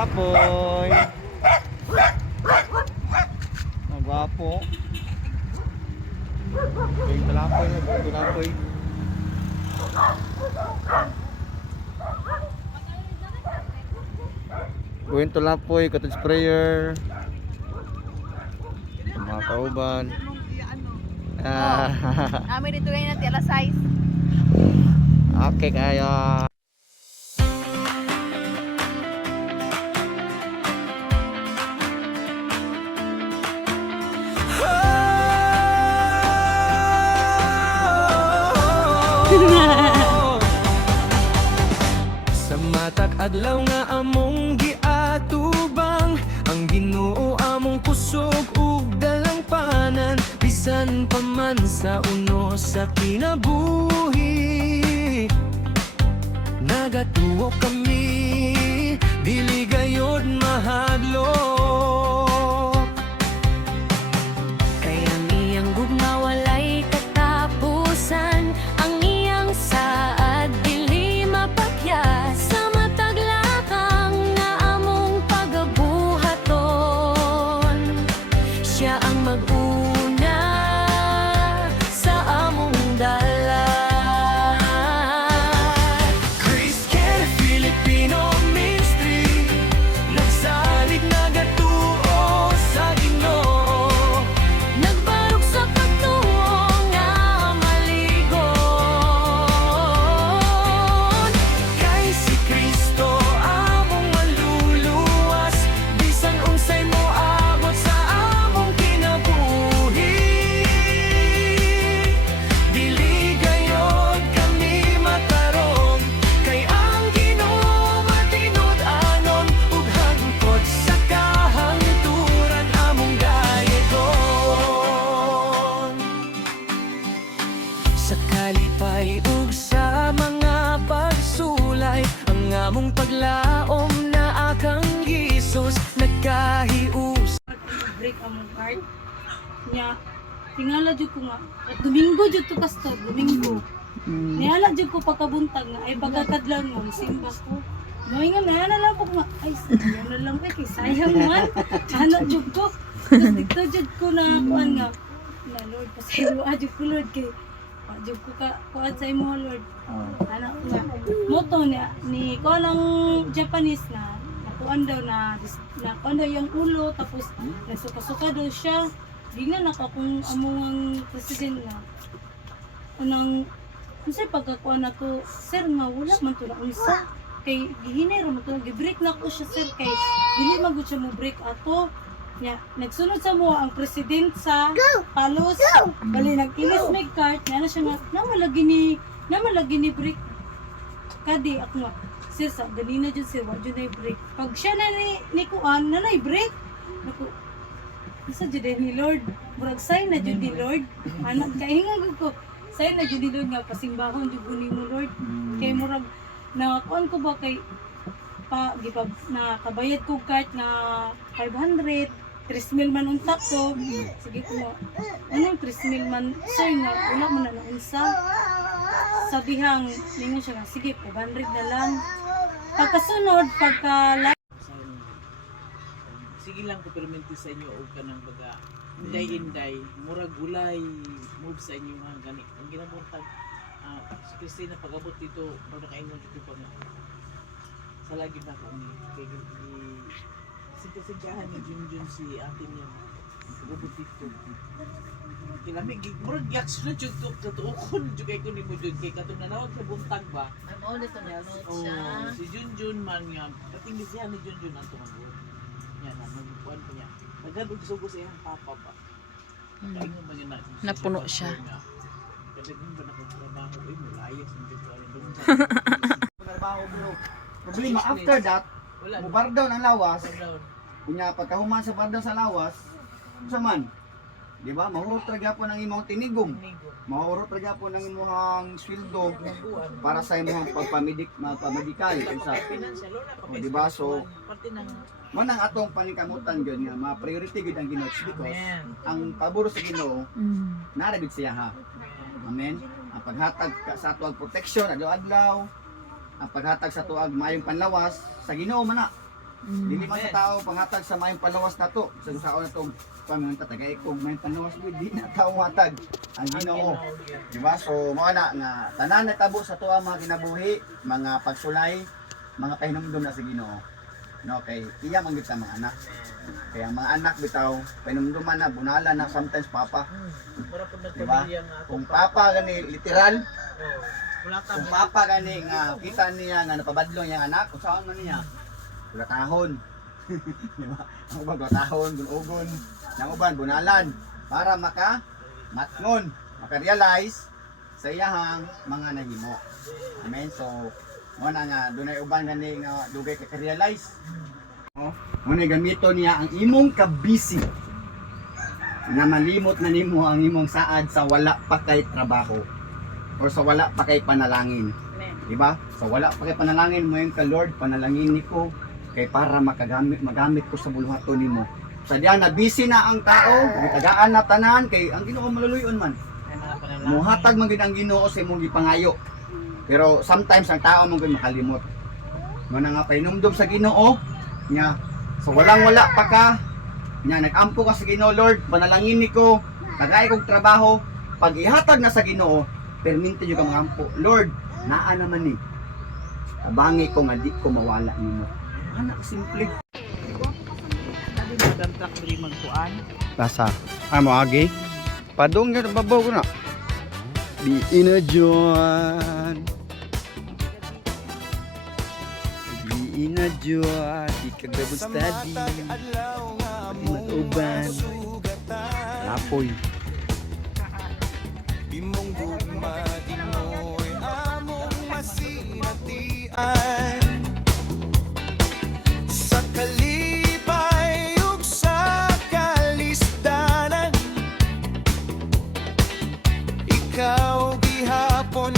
Talapoy. Ang gwapo. Yung talapoy na, talapoy. Gawin talapoy, cottage sprayer. Mga kauban. Amin dito ngayon natin alas 6. Okay kayo. Sa matag adlaw nga among giatubang, ang Ginoo among kusog ug dalang panan, bisan pa man sa uno sa kinabuhi. Nagatuo kami, dili gayud mahadlok. Kaya niyang gugma walay katapusan, ang iyang saad dili mapakya. Sa mataglakang nga among pagabuhaton, siya ang mag-una sa among dala. Christian Filipino Ministry, nagsalig nagatuo sa Ginoo, nagbarog sa pagtuo nga maligon. Kay si Kristo among maluluwas, bisan unsay moabot sa among kinabuhi. Dili gayod kami matarong, kay ang Ginoo matinud-anon, ug hangtod sa kahangturan among dayegon. Sa kalipay ug sa mga pagsulay, ang among paglaom na akang Gisus nagkahius. Break among card nya tingala jud ko nga at Domingo jud to kasto Domingo niala jud ko pagkabuntag nga ay pagkakadlaw nga simba ko moingon na lang ko nga ay sayang na lang kay sayang man ana jud ko tapos dito jud ko na kuan nga na Lord pasaylo jud ko Lord kay jud ko ka kuan sa imo Lord ana nga moto niya ni kuan ang Japanese na kuan daw na kuan daw yung ulo tapos nagsuka-suka daw siya. Di nga nakakung among president na anang unsay pagkakuan nato sir nga wala man to na unsa kay gihinay ra man to gi-break na ko siya sir kay dili man gud siya mo break ato nya nagsunod sa mo ang president sa palos bali nag-ilis may card na siya nga namalagi ni break kadi ako nga sir sa ganina jud sir wa jud na break pag siya na ni kuan na break nako isa jud ni Lord murag sign na jud ni Lord anak kainga ko sign na jud ni Lord nga pasimbahon jud ko nimo Lord kay murag na kuan ko ba kay pa gipag na kabayad ko card na 500 3,000 man untak ko sige ko ano 3,000 man sir nga wala man na unsa sabihang ningon siya nga sige 500 na lang pagkasunod pagka sige lang ko perminti sa inyo og kanang baga inday murag gulay move sa inyo nga gani ang ginabuntag si Christina pag-abot dito para kaingon dito pa nga sa lagi ba ko ni kay sintasadyahan ni Junjun si atin niya pag-abot dito kinami murag yak sunod jud to katuokon jud kay kun nimo jud kay katong nanawag sa buntag ba Ano na to na siya. si Junjun man nga kating siya ni Junjun ang tungod yan na magpuan ko niya nagad og sugo sa iyang papa ba kaingon man yun na Napuno siya. kasi kung ba nakatrabaho ay mulayas ang dito Trabaho bro. Problema after that, wala mubar daw ang lawas. down Kunya pagkahuman sa bar daw sa lawas, unsa man? Di ba? Mahurot ra gyapon ang imong tinigom. nigo Mahurot ra gyapon ang imong sweldo para sa imong pagpamedikal unsa. financial wala pa O, diba? So, parte ng man ang atong paningkamutan gyud nga ma-priority gid ang Ginoo because amen ang pabor sa Ginoo narabid siya ha. Amen. Ang paghatag sa ato ang protection adlaw-adlaw, ang paghatag sa tuag maayong panlawas sa Ginoo man na. Dili man sa tao pangatag sa mayong palawas na to. Sa sao na to paminta tagay kog may palawas gud di na tao matag ang Ginoo. Di ba? So mo na nga tanan na tabo sa tuwa mga kinabuhi, mga pagsulay, mga pahinumdom na sa Ginoo. No, kay iya man gyud ta mga anak. Kaya ang mga anak bitaw pahinumduman na bunala na sometimes papa. Mura po Di ba? nagpamilya nga. Kung papa gani literal, Wala ka kung papa gani nga kita niya nga napabadlong yang anak, kung saan man niya? Wala tahon. Di ba? Ang uban tahon, gunugon, ang uban bunalan para matngon, maka-realize sa iyahang mga nahimo. Amen. So, mo na nga dunay uban gani nga dugay ka realize. Oh, mo na gamito niya ang imong kabisi na malimot na nimo ang imong saad sa wala pa kay trabaho or sa wala pa kay panalangin. Di ba? Sa wala pa kay panalangin mo yung ka Lord, panalangin niko kay para magamit ko sa buluhaton nimo. Sadya na busy na ang tao, tagaan na tanan kay ang Ginoo maluluyon man. Muhatag man gid ang Ginoo sa imong gipangayo. Pero sometimes ang tao man gid makalimot. Mo na nga painumdum sa Ginoo nya. So walang-wala pa ka nya nagampo ka sa Ginoo Lord, panalangin niko, tagay kog trabaho, pag ihatag na sa Ginoo, perminti jud ka magampo. Lord, naa naman ni. Abangi ko nga di ko mawala nimo. Ana simple. Sabi mo gantak diri magkuan. Basa. Amo agi. Padung nga babaw ko na. Di inajuan. Di inajuan. Di kagabustadi. Di matuban. Lapoy. Imong gugma dinoy among masinatian sa kalipay ug sa kalisdanan ikaw gihapon